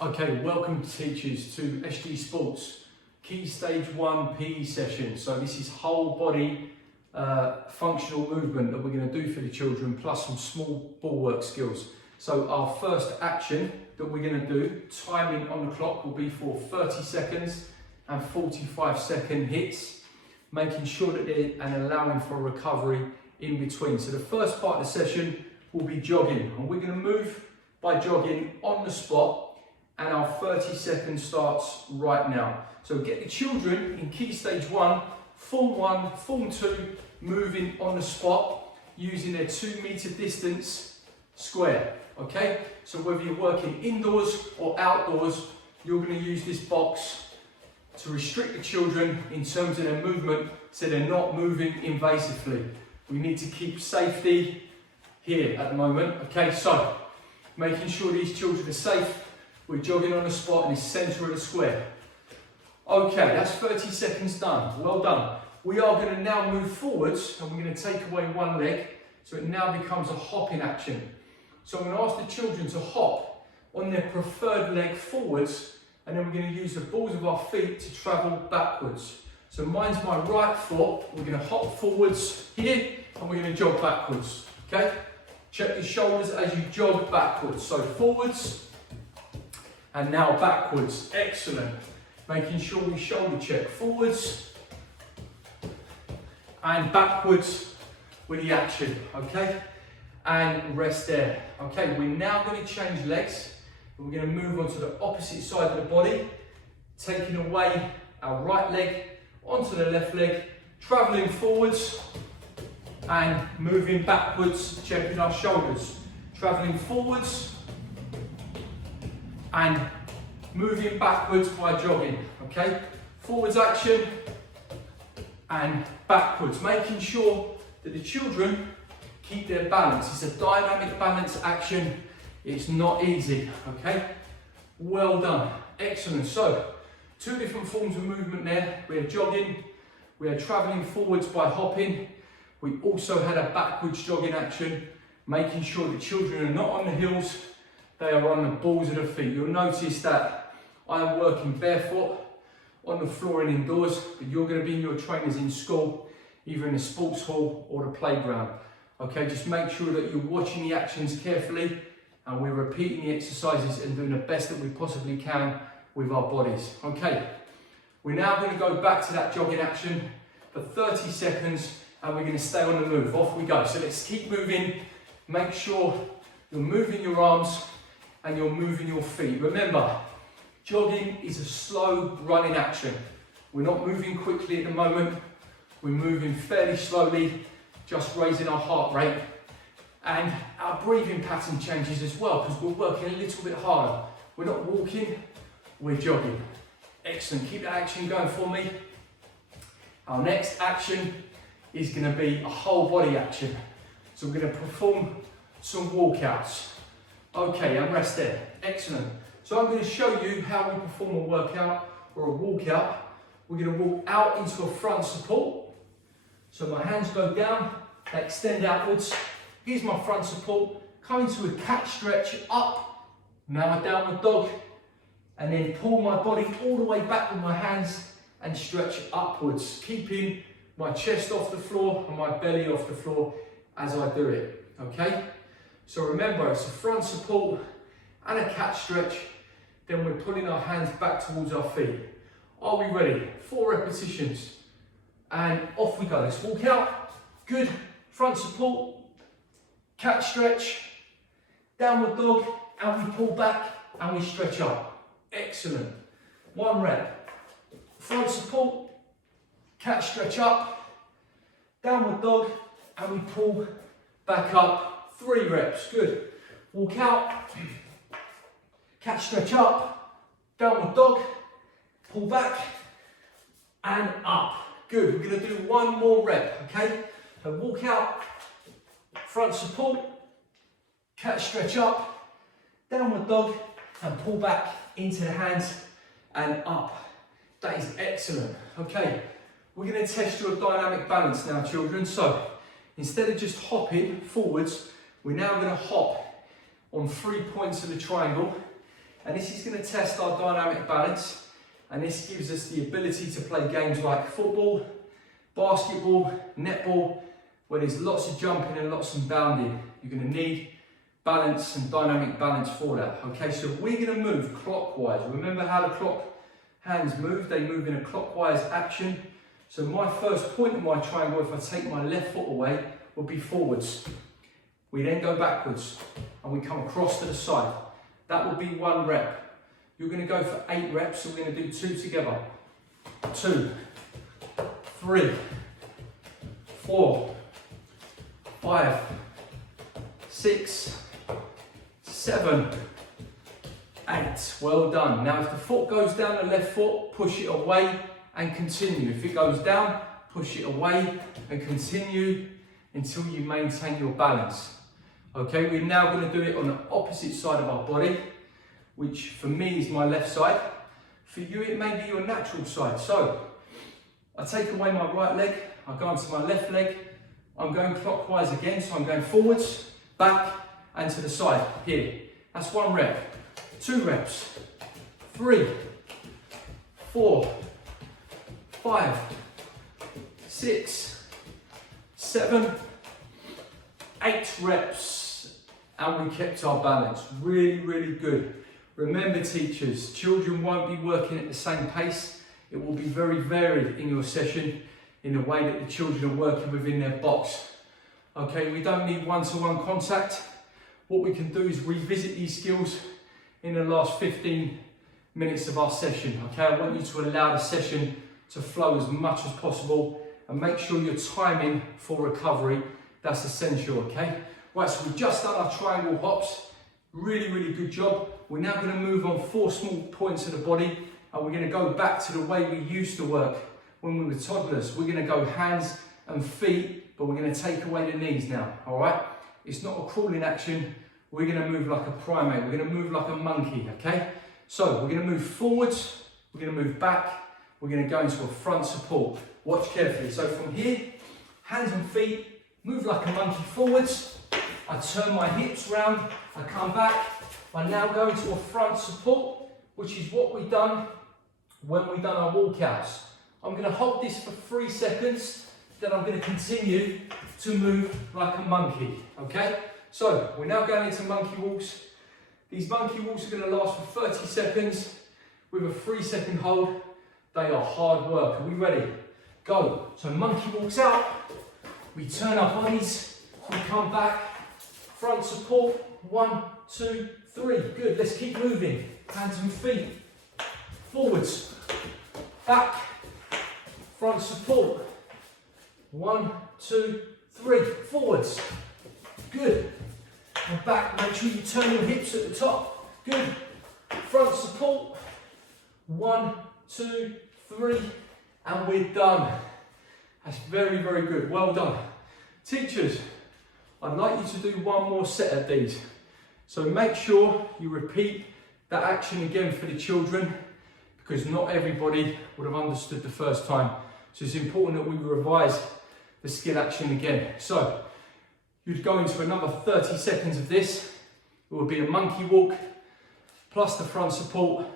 Okay, welcome teachers to SG Sports Key Stage 1 PE session. So this is whole body functional movement that we're going to do for the children, plus some small ball work skills. So our first action that we're going to do, timing on the clock, will be for 30 seconds and 45-second hits, making sure that they're and allowing for recovery in between. So the first part of the session will be jogging, and we're going to move by jogging on the spot. And our 30 seconds starts right now. So get the children in Key Stage 1, Form 1, Form 2, moving on the spot using their 2 metre distance square, okay? So whether you're working indoors or outdoors, you're going to use this box to restrict the children in terms of their movement so they're not moving invasively. We need to keep safety here at the moment, okay? So making sure these children are safe. We're jogging on the spot in the centre of the square. Okay, that's 30 seconds done. Well done. We are going to now move forwards and we're going to take away one leg. So it now becomes a hopping action. So I'm going to ask the children to hop on their preferred leg forwards, and then we're going to use the balls of our feet to travel backwards. So mine's my right foot. We're going to hop forwards here and we're going to jog backwards. Okay? Check your shoulders as you jog backwards. So forwards. And now backwards, excellent. Making sure we shoulder check forwards and backwards with the action, okay? And rest there. Okay, we're now going to change legs. We're going to move on to the opposite side of the body, taking away our right leg onto the left leg, traveling forwards and moving backwards, checking our shoulders. Traveling forwards and moving backwards by jogging, okay? Forwards action and backwards, making sure that the children keep their balance. It's a dynamic balance action. It's not easy, okay? Well done, excellent. So, 2 different forms of movement there. We are jogging, we are traveling forwards by hopping. We also had a backwards jogging action, making sure the children are not on the heels, they are on the balls of the feet. You'll notice that I am working barefoot on the floor and indoors, but you're going to be in your trainers in school, either in the sports hall or the playground. Okay, just make sure that you're watching the actions carefully and we're repeating the exercises and doing the best that we possibly can with our bodies. Okay, we're now going to go back to that jogging action for 30 seconds and we're going to stay on the move. Off we go. So let's keep moving. Make sure you're moving your arms and you're moving your feet. Remember, jogging is a slow running action. We're not moving quickly at the moment. We're moving fairly slowly, just raising our heart rate. And our breathing pattern changes as well because we're working a little bit harder. We're not walking, we're jogging. Excellent, keep that action going for me. Our next action is going to be a whole body action. So we're going to perform some walkouts. Okay, and rest there. Excellent. So I'm going to show you how we perform a workout or a walkout. We're going to walk out into a front support. So my hands go down, they extend outwards. Here's my front support. Come into a cat stretch up. Now a downward dog. And then pull my body all the way back with my hands and stretch upwards, keeping my chest off the floor and my belly off the floor as I do it. Okay? So remember, it's a front support and a cat stretch. Then we're pulling our hands back towards our feet. Are we ready? 4 repetitions. And off we go. Let's walk out. Good. Front support. Cat stretch. Downward dog. And we pull back and we stretch up. Excellent. 1 rep. Front support. Cat stretch up. Downward dog. And we pull back up. 3 reps, good. Walk out, cat stretch up, downward dog, pull back, and up. Good, we're gonna do 1 more rep, okay? So walk out, front support, cat stretch up, downward dog, and pull back into the hands and up. That is excellent, okay? We're gonna test your dynamic balance now, children. So instead of just hopping forwards, we're now going to hop on 3 points of the triangle And this is going to test our dynamic balance, and this gives us the ability to play games like football, basketball, netball, where there's lots of jumping and lots of bounding. You're going to need balance and dynamic balance for that. Okay, so we're going to move clockwise. Remember how the clock hands move? They move in a clockwise action. So my first point of my triangle, if I take my left foot away, would be forwards. We then go backwards and we come across to the side. That will be 1 rep. You're going to go for 8 reps, so we're going to do 2 together. 2, 3, 4, 5, 6, 7, 8. Well done. Now if the foot goes down, the left foot, push it away and continue. If it goes down, push it away and continue until you maintain your balance. Okay, we're now going to do it on the opposite side of our body, which for me is my left side. For you, it may be your natural side. So I take away my right leg, I go onto my left leg, I'm going clockwise again, so I'm going forwards, back, and to the side, here. That's 1 rep. 2 reps. 3, 4, 5, 6, 7, 8 reps. And we kept our balance. Really, really good. Remember teachers, children won't be working at the same pace. It will be very varied in your session in the way that the children are working within their box. Okay, we don't need one-to-one contact. What we can do is revisit these skills in the last 15 minutes of our session. Okay, I want you to allow the session to flow as much as possible and make sure you're timing for recovery. That's essential, okay? Right, so we've just done our triangle hops. Really, really good job. We're now going to move on 4 small points of the body, and we're going to go back to the way we used to work when we were toddlers. We're going to go hands and feet, but we're going to take away the knees now, all right? It's not a crawling action. We're going to move like a primate. We're going to move like a monkey, okay? So we're going to move forwards. We're going to move back. We're going to go into a front support. Watch carefully. So from here, hands and feet, move like a monkey forwards. I turn my hips round, I come back, I now go into a front support, which is what we've done when we've done our walkouts. I'm going to hold this for 3 seconds, then I'm going to continue to move like a monkey, okay? So, we're now going into monkey walks. These monkey walks are going to last for 30 seconds with a 3-second hold. They are hard work. Are we ready? Go. So, monkey walks out, we turn our bodies, we come back. Front support, 1, 2, 3. Good, let's keep moving. Hands and feet. Forwards, back, front support. 1, 2, 3. Forwards. Good. And back, make sure you turn your hips at the top. Good. Front support. 1, 2, 3. And we're done. That's very, very good. Well done. Teachers, I'd like you to do 1 more set of these. So make sure you repeat that action again for the children, because not everybody would have understood the first time. So it's important that we revise the skill action again. So you'd go into another 30 seconds of this. It would be a monkey walk plus the front support,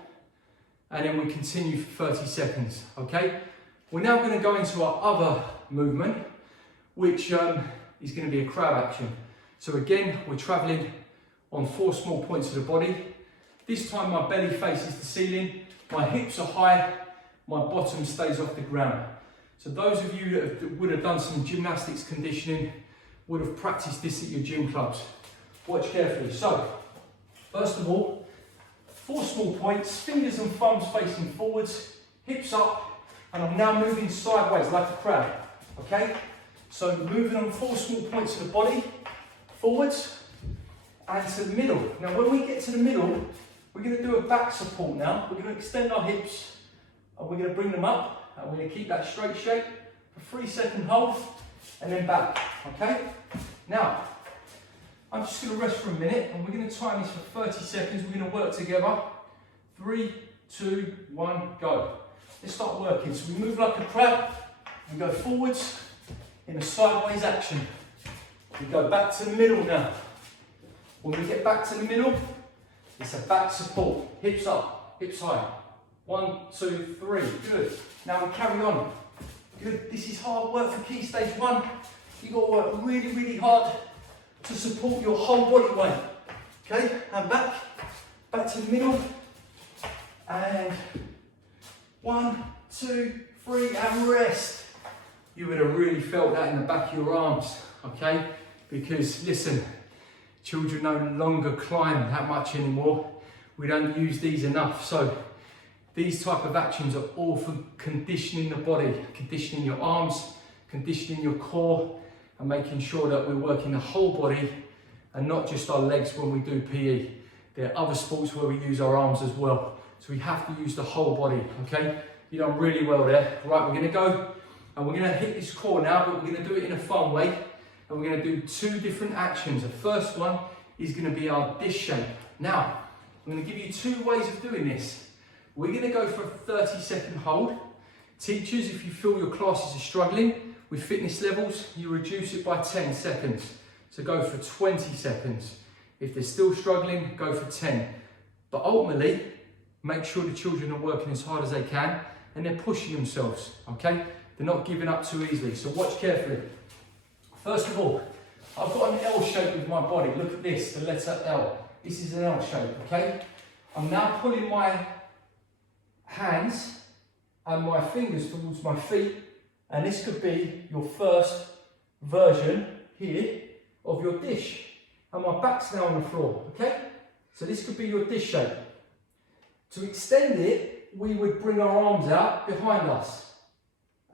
and then we continue for 30 seconds, okay? We're now going to go into our other movement, which is going to be a crab action. So again, we're traveling on 4 small points of the body. This time my belly faces the ceiling, my hips are high, my bottom stays off the ground. So those of you that would have done some gymnastics conditioning would have practiced this at your gym clubs. Watch carefully. So, first of all, 4 small points, fingers and thumbs facing forwards, hips up, and I'm now moving sideways like a crab, okay? So moving on 4 small points of the body, forwards and to the middle. Now when we get to the middle, we're going to do a back support now. We're going to extend our hips and we're going to bring them up and we're going to keep that straight shape for 3-second hold and then back, okay? Now, I'm just going to rest for a minute and we're going to time this for 30 seconds. We're going to work together. 3, 2, 1, go. Let's start working. So we move like a crab, we go forwards, in a sideways action. We go back to the middle now. When we get back to the middle, It's a back support, hips up, hips high. 1, 2, 3, good. Now we carry on. Good, this is hard work for key stage 1. You've got to work really, really hard to support your whole body weight. Okay, and back to the middle. And 1, 2, 3, and rest. You would have really felt that in the back of your arms, okay? Because listen, children no longer climb that much anymore. We don't use these enough. So these type of actions are all for conditioning the body, conditioning your arms, conditioning your core, and making sure that we're working the whole body and not just our legs when we do PE. There are other sports where we use our arms as well. So we have to use the whole body, okay? You've done really well there. Right, we're gonna go and we're gonna hit this core now, but we're gonna do it in a fun way. And we're gonna do 2 different actions. The first one is gonna be our dish shape. Now, I'm gonna give you 2 ways of doing this. We're gonna go for a 30-second hold. Teachers, if you feel your classes are struggling with fitness levels, you reduce it by 10 seconds. So go for 20 seconds. If they're still struggling, go for 10. But ultimately, make sure the children are working as hard as they can and they're pushing themselves, okay? They're not giving up too easily, so watch carefully. First of all, I've got an L shape with my body. Look at this, the letter L. This is an L shape, okay? I'm now pulling my hands and my fingers towards my feet, and this could be your first version here of your dish. And my back's now on the floor, okay? So this could be your dish shape. To extend it, we would bring our arms out behind us.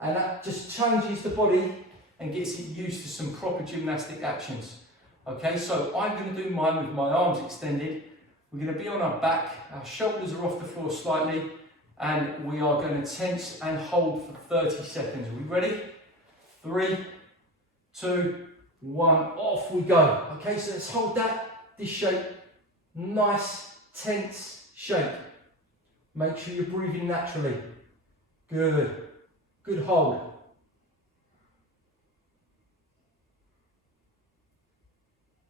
And that just changes the body and gets it used to some proper gymnastic actions. Okay, so I'm going to do mine with my arms extended. We're going to be on our back, our shoulders are off the floor slightly, and we are going to tense and hold for 30 seconds. Are we ready? 3, 2, 1, off we go. Okay, so let's hold that, this shape, nice, tense shape. Make sure you're breathing naturally. Good, good hold.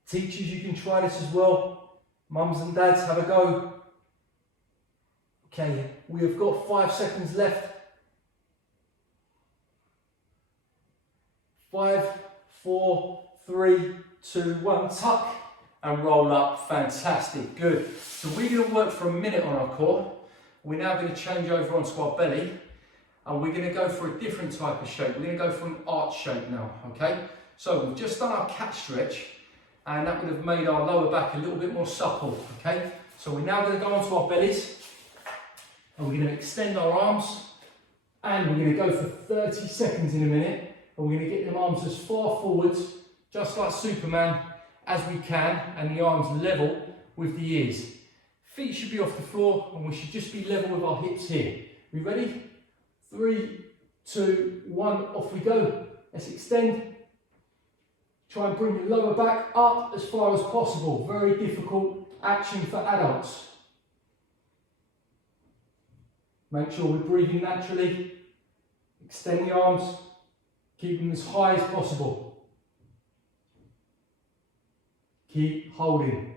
Teachers, you can try this as well. Mums and dads, have a go. Okay, we have got 5 seconds left. 5, 4, 3, 2, 1, tuck and roll up. Fantastic, good. So we're going to work for a minute on our core. We're now going to change over onto our belly and we're going to go for a different type of shape. We're going to go for an arch shape now, okay? So we've just done our cat stretch and that would have made our lower back a little bit more supple, okay? So we're now going to go onto our bellies and we're going to extend our arms and we're going to go for 30 seconds in a minute and we're going to get them arms as far forwards, just like Superman, as we can, and the arms level with the ears. Feet should be off the floor and we should just be level with our hips here. We ready? 3, 2, 1, off we go. Let's extend. Try and bring your lower back up as far as possible. Very difficult action for adults. Make sure we're breathing naturally. Extend the arms. Keep them as high as possible. Keep holding.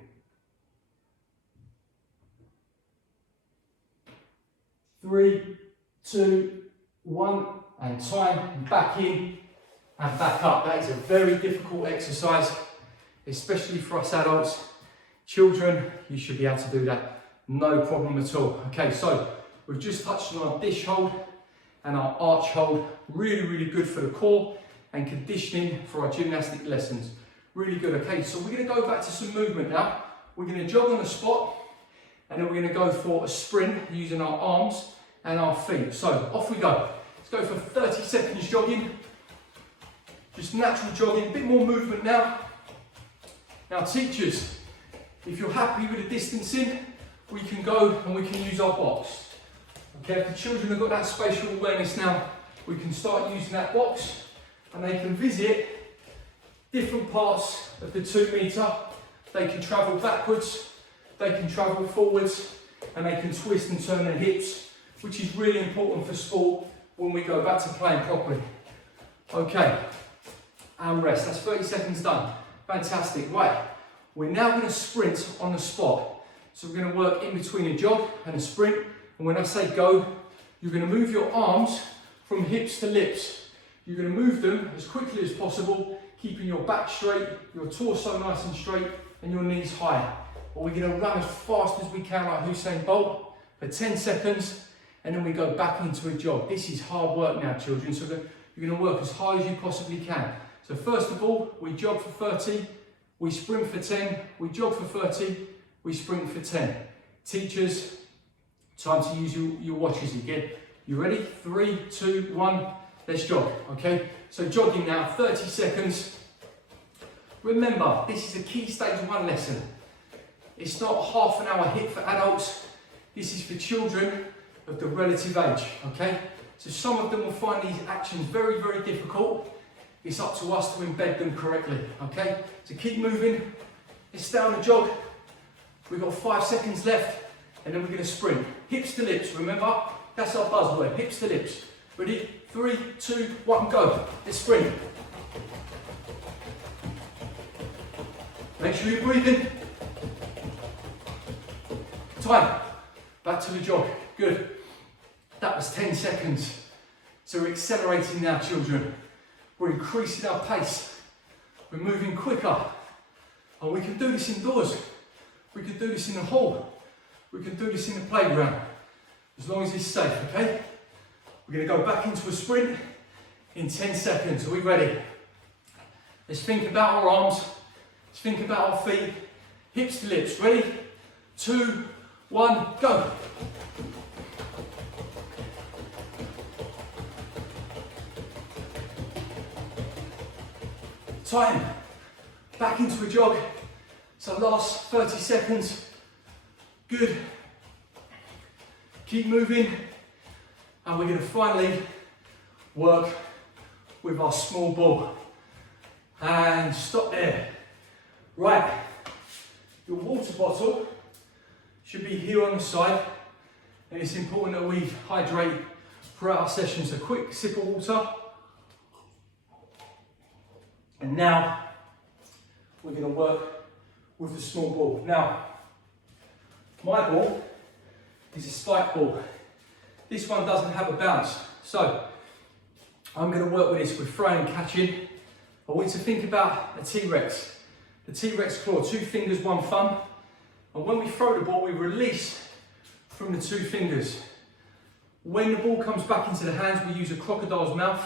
3, 2, 1, and time, and back in and back up. That is a very difficult exercise, especially for us adults. Children, you should be able to do that, no problem at all. Okay, so we've just touched on our dish hold and our arch hold. Really, really good for the core and conditioning for our gymnastic lessons. Really good. Okay, so we're going to go back to some movement now. We're going to jog on the spot and then we're going to go for a sprint using our arms and our feet. So off we go. Let's go for 30 seconds jogging. Just natural jogging, a bit more movement now. Now teachers, if you're happy with the distancing, we can go and we can use our box. Okay, if the children have got that spatial awareness now, we can start using that box and they can visit different parts of the 2 metre. They can travel backwards, they can travel forwards, and they can twist and turn their hips, which is really important for sport when we go back to playing properly. Okay, and rest. That's 30 seconds done. Fantastic. Right, we're now going to sprint on the spot. So we're going to work in between a jog and a sprint. And when I say go, you're going to move your arms from hips to lips. You're going to move them as quickly as possible, keeping your back straight, your torso nice and straight, and your knees high. But we're going to run as fast as we can like Usain Bolt for 10 seconds, and then we go back into a jog. This is hard work now, children, so you're going to work as hard as you possibly can. So first of all, we jog for 30, we sprint for 10, we jog for 30, we sprint for 10. Teachers, time to use your watches again. You ready? 3, 2, 1, let's jog, okay? So jogging now, 30 seconds. Remember, this is a key stage 1 lesson. It's not a half an hour hit for adults. This is for children of the relative age, okay? So some of them will find these actions very, very difficult. It's up to us to embed them correctly, okay? So keep moving. Let's stay on the jog. We've got 5 seconds left, and then we're going to sprint. Hips to lips, remember? That's our buzzword, hips to lips. Ready? 3, 2, 1, go. Let's sprint. Make sure you're breathing. Time. Back to the jog. Good. That was 10 seconds. So we're accelerating now, children. We're increasing our pace. We're moving quicker. And we can do this indoors. We can do this in the hall. We can do this in the playground. As long as it's safe, okay? We're going to go back into a sprint in 10 seconds. Are we ready? Let's think about our arms. Let's think about our feet. Hips to lips. Ready? 2, 1, go. Time. Back into a jog. So last 30 seconds. Good. Keep moving. And we're going to finally work with our small ball. And stop there. Right. Your water bottle should be here on the side. And it's important that we hydrate throughout our sessions. A quick sip of water. And now we're going to work with the small ball. Now, my ball is a spike ball. This one doesn't have a bounce. So I'm going to work with this with throwing and catching. I want you to think about a T-Rex. The T-Rex claw, 2 fingers, 1 thumb. And when we throw the ball, we release from the 2 fingers. When the ball comes back into the hands, we use a crocodile's mouth.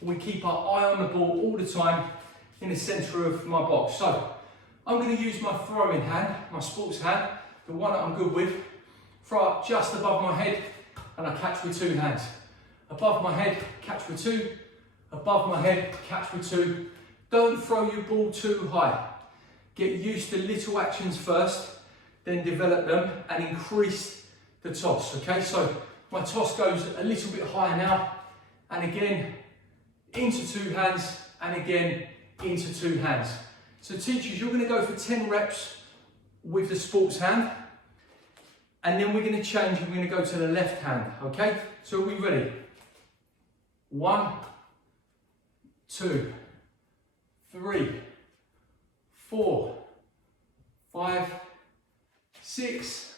And we keep our eye on the ball all the time in the centre of my box. So I'm going to use my throwing hand, my sports hand, the one that I'm good with. Throw up just above my head and I catch with 2 hands. Above my head, catch with 2. Above my head, catch with 2. Don't throw your ball too high. Get used to little actions first, then develop them and increase the toss, okay? So my toss goes a little bit higher now, and again, into 2 hands, and again, into 2 hands. So teachers, you're going to go for 10 reps with the sports hand, and then we're going to change and we're going to go to the left hand, okay? So are we ready? 1, 2, 3, 4, 5, 6,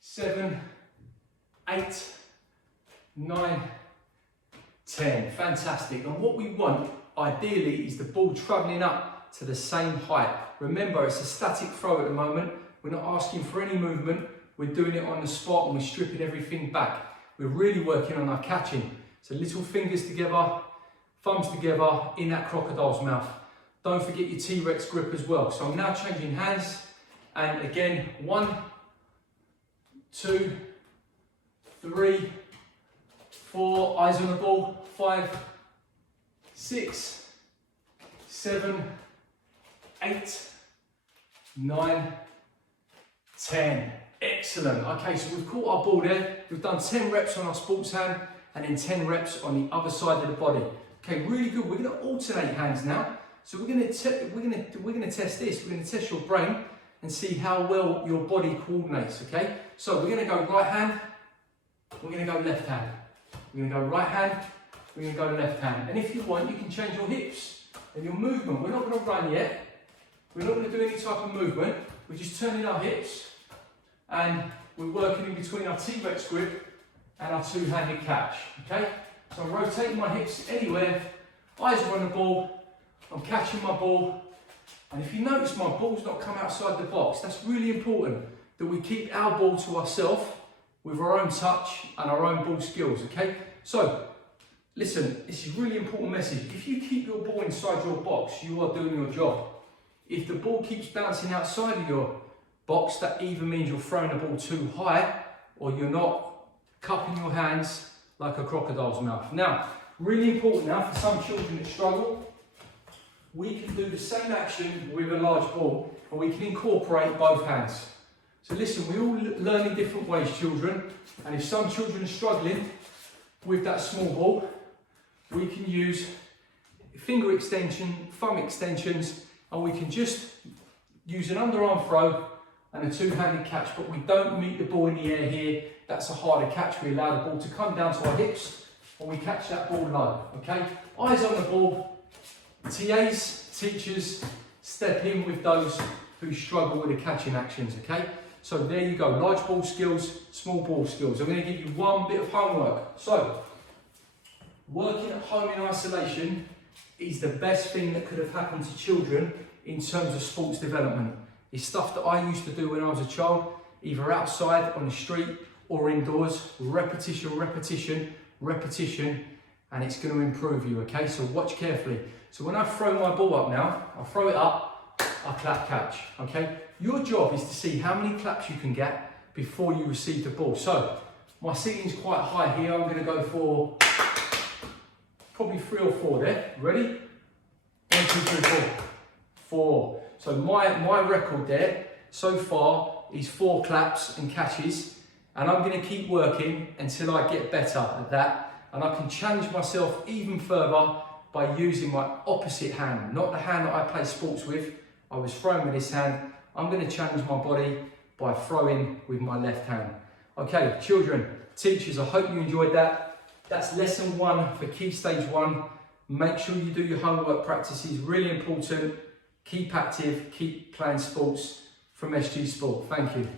7, 8, 9, 10. Fantastic. And what we want, ideally, is the ball travelling up to the same height. Remember, it's a static throw at the moment. We're not asking for any movement. We're doing it on the spot and we're stripping everything back. We're really working on our catching. So little fingers together, thumbs together in that crocodile's mouth. Don't forget your T-Rex grip as well. So I'm now changing hands. And again, 1, 2, 3, 4, eyes on the ball, 5, 6, 7, 8, 9, 10. Excellent. Okay, so we've caught our ball there. We've done 10 reps on our sports hand and then 10 reps on the other side of the body. Okay, really good. We're going to alternate hands now. So we're going to test this. We're going to test your brain and see how well your body coordinates. Okay, so we're going to go right hand. We're going to go left hand. We're going to go right hand. We're going to go left hand. And if you want, you can change your hips and your movement. We're not going to run yet. We're not going to do any type of movement. We're just turning our hips and we're working in between our T-Rex grip and our two-handed catch, okay? So I'm rotating my hips anywhere, eyes are on the ball, I'm catching my ball, and if you notice my ball's not come outside the box, that's really important that we keep our ball to ourselves with our own touch and our own ball skills, okay? So, listen, this is a really important message. If you keep your ball inside your box, you are doing your job. If the ball keeps bouncing outside of your box, that either means you're throwing the ball too high or you're not cupping your hands like a crocodile's mouth. Now, really important now for some children that struggle, we can do the same action with a large ball and we can incorporate both hands. So listen, we all learn in different ways, children, and if some children are struggling with that small ball, we can use finger extension, thumb extensions, and we can just use an underarm throw and a two-handed catch, but we don't meet the ball in the air here. That's a harder catch. We allow the ball to come down to our hips and we catch that ball low, okay? Eyes on the ball. TAs, teachers, step in with those who struggle with the catching actions, okay? So there you go, large ball skills, small ball skills. I'm going to give you one bit of homework. So, working at home in isolation is the best thing that could have happened to children in terms of sports development. It's stuff that I used to do when I was a child, either outside, on the street, or indoors. Repetition, repetition, repetition, and it's going to improve you, okay? So watch carefully. So when I throw my ball up now, I'll throw it up, I clap catch, okay? Your job is to see how many claps you can get before you receive the ball. So my ceiling's quite high here. I'm going to go for probably 3 or 4 there. Ready? 1, 2, 3, 4. 4. So my record there so far is 4 claps and catches, and I'm going to keep working until I get better at that, and I can challenge myself even further by using my opposite hand, not the hand that I play sports with. I was throwing with this hand. I'm going to challenge my body by throwing with my left hand. Okay, children, teachers, I hope you enjoyed that. That's lesson 1 for Key Stage 1. Make sure you do your homework practices, really important. Keep active, keep playing sports from SG Sport. Thank you.